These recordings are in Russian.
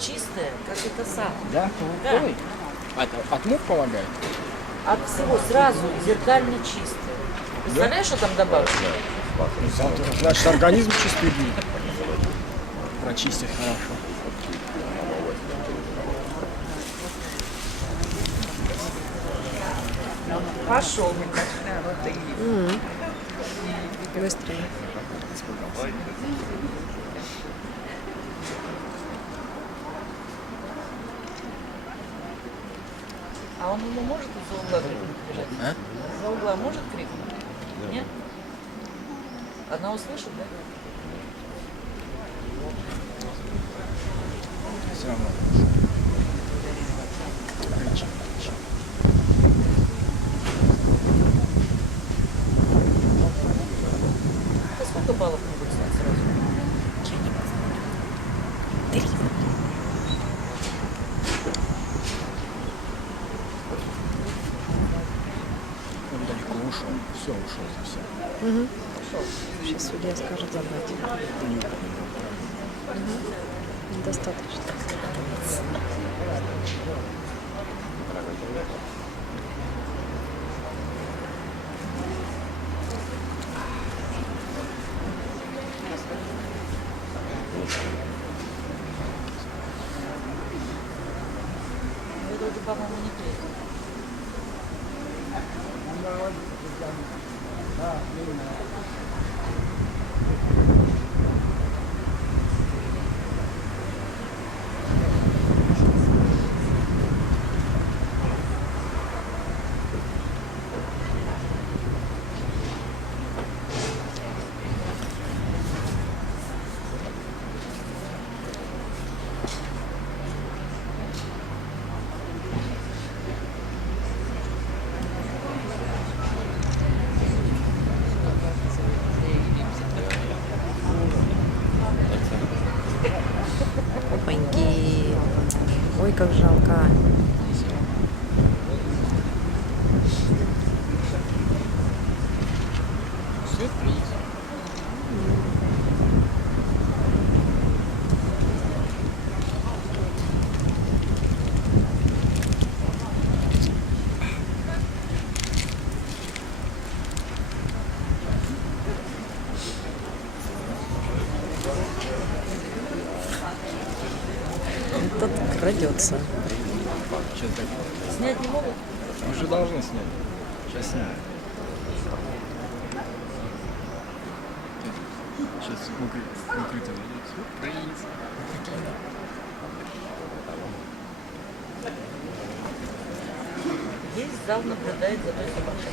чистое, как это сам. Да? Да. Ой. От мух помогает? От всего сразу зеркально чистое. Представляешь, что там добавлено? Значит, организм чистый будет. Прочистить хорошо. Пошел. Быстрее. А он ему может из-за угла крикнуть бежать? А? Из-за угла может крикнуть? Нет? Одна услышит, да? Все равно. Кричи, кричи. А сколько баллов не будет снять сразу? Он далеко ушел. Все, ушел совсем. Сейчас судья скажет забрать. Недостаточно. Ну, это уже, по-моему, не третий. Опаньки. Ой, как жалко. Сюрприз. Этот крадется. Что такое? Снять не могут? Уже должны снять. Сейчас снимем. Сейчас укрыто будет. Сюрприз. Весь зал наблюдает за той собакой.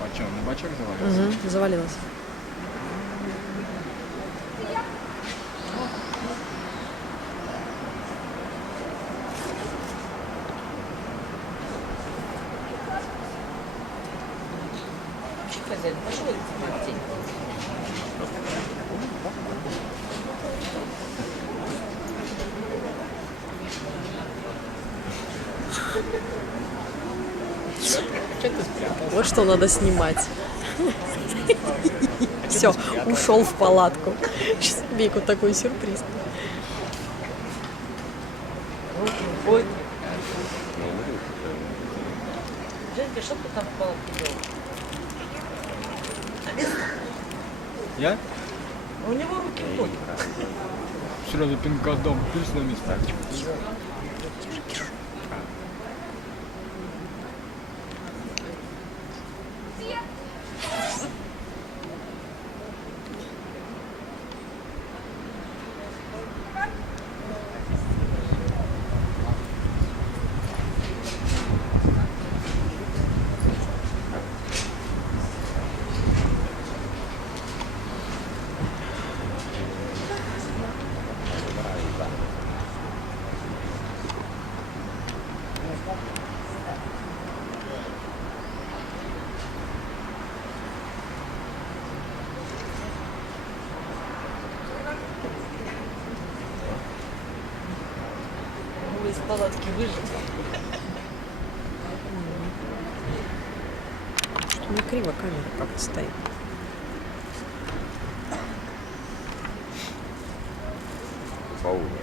А что, на бачок завалился? Угу, завалилась. Хозяин, пошел в тень. Вот что надо снимать. Все, ушел в палатку. Сейчас Бейку такой сюрприз. Ой. Женька, что ты там в палатке делал? Я? У него руки в ходе. Сразу пинкадом плюс на место. Из палатки выжил. Что не криво камера как-то стоит. paura.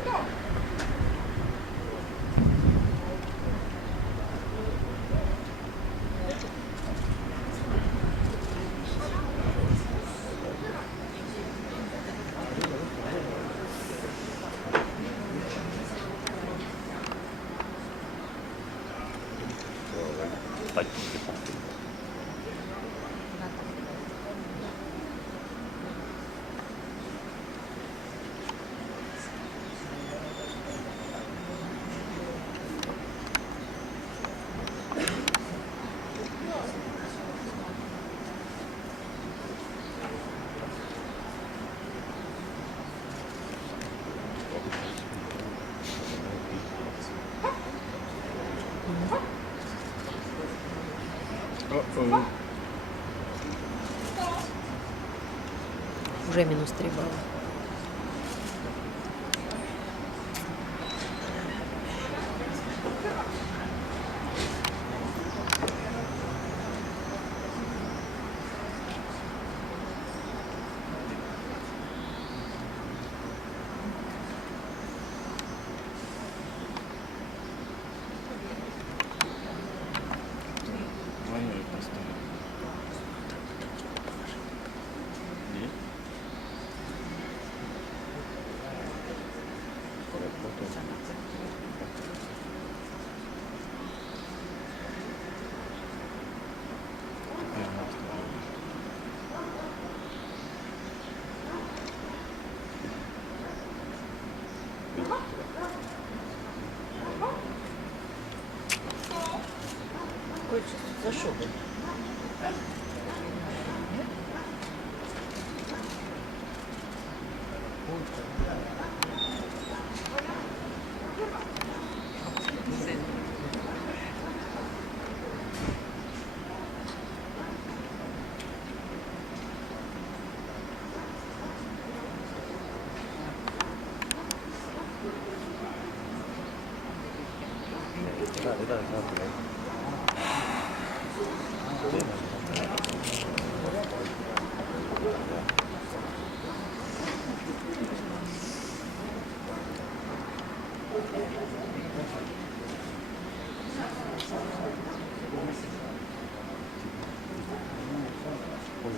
О-о. Уже мінус 3 бали. Ладно, я поставлю. Ні? Ага, ставлю. Ой, за що ви? Ой,